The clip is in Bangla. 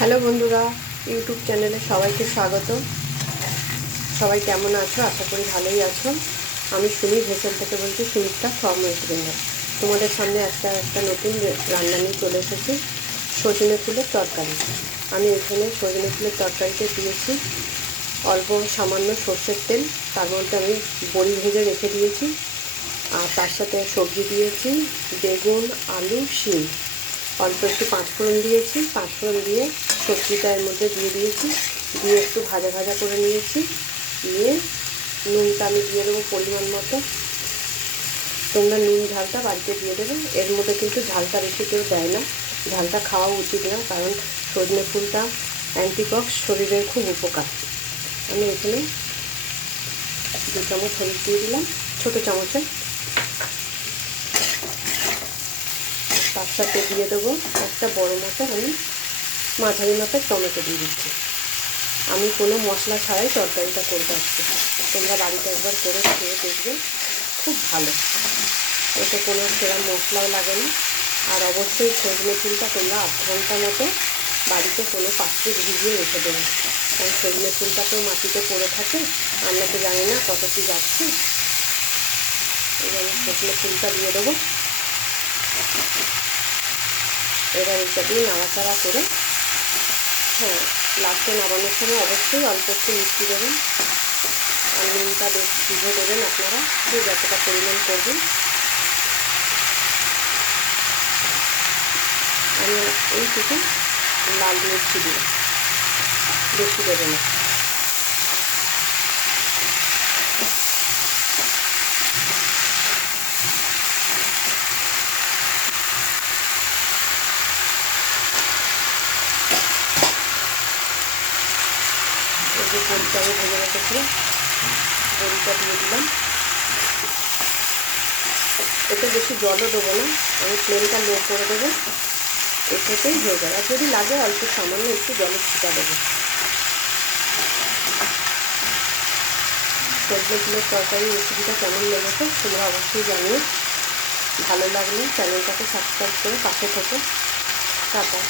হ্যালো বন্ধুরা, ইউটিউব চ্যানেলে সবাইকে স্বাগত। সবাই কেমন আছো? আশা করি ভালোই আছো। আমি সুমি ভেসেল থেকে বলছি, সুমিত্রা ফ্রম ওয়েস্ট বেঙ্গল। তোমাদের সামনে একটা নতুন রান্না নিয়ে চলে এসেছি, সজনে ফুলের তরকারি। আমি এখানে সজনে ফুলের তরকারিতে দিয়েছি অল্প সামান্য সর্ষের তেল, তার মধ্যে আমি বড়ি ভেজে রেখে দিয়েছি, আর তার সাথে সবজি দিয়েছি বেগুন, আলু, শিম। অল্প একটু পাঁচফোড়ন দিয়েছি, পাঁচফোড়ন দিয়ে সবজিটা এর মধ্যে দিয়ে দিয়েছি, দিয়ে একটু ভাজা ভাজা করে নিয়েছি। দিয়ে নুনটা আমি দিয়ে দেবো পরিমাণ মতো। তোমরা নুন ঝালটা বাড়িতে দিয়ে দেবে। এর মধ্যে কিন্তু ঝালটা বেশি কেউ দেয় না, ঝালটা খাওয়া উচিত না, কারণ সজনে ফুলটা অ্যান্টিপক্স, শরীরের খুব উপকার। আমি এখানে 2 চামচ হলুদ দিয়ে দিলাম, ছোটো চামচে। তার সাথে দিয়ে দেবো একটা বড় মাপের, আমি মাঝারি মাপের টমেটো দিয়ে দিচ্ছি। আমি কোনো মশলা ছাড়াই তরকারিটা করতে আসছি, তোমরা বাড়িতে একবার করে খেয়ে দেখবে, খুব ভালো। এতে কোনো সেরকম মশলাও লাগে না। আর অবশ্যই সজনে ফুলটা তোমরা 8 ঘন্টা মতো বাড়িতে কোনো পাত্রে ভিজিয়ে রেখে দেবে, কারণ সজনে ফুলটা তো মাটিতে পড়ে থাকে, আমরা তো জানি না কত কী যাচ্ছে। এবার সজনে ফুলটা দিয়ে দেবো। এবার এটা দিয়ে নাড়াচাড়া করে, হ্যাঁ, লাস্টে নামানোর সময় অবশ্যই অল্প একটু মিষ্টি দেবেন, আর নুনটা বেশ বুঝে দেবেন আপনারা, যে যতটা পরিমাণ করবেন। আমি এইটুকু লাল মির্চি দিলাম, বেশি দেবে না। এই যে বড়িটা আমি ভেজে রেখেছিলাম, বড়িটা দিয়ে দিলাম। এতে বেশি জলও দেবো না, আমি ফ্লেমটা লো করে দেবো, এতেই হয়ে যাবে। আর যদি লাগে অল্প সামান্য একটু জলের ছিটা দেবো। সজনে ফুলের তরকারি রেসিপিটা কেমন লেগেছে তোমরা অবশ্যই জানিও। ভালো লাগলে চ্যানেলটাকে সাবস্ক্রাইব করে পাশে থেকো। টাটা।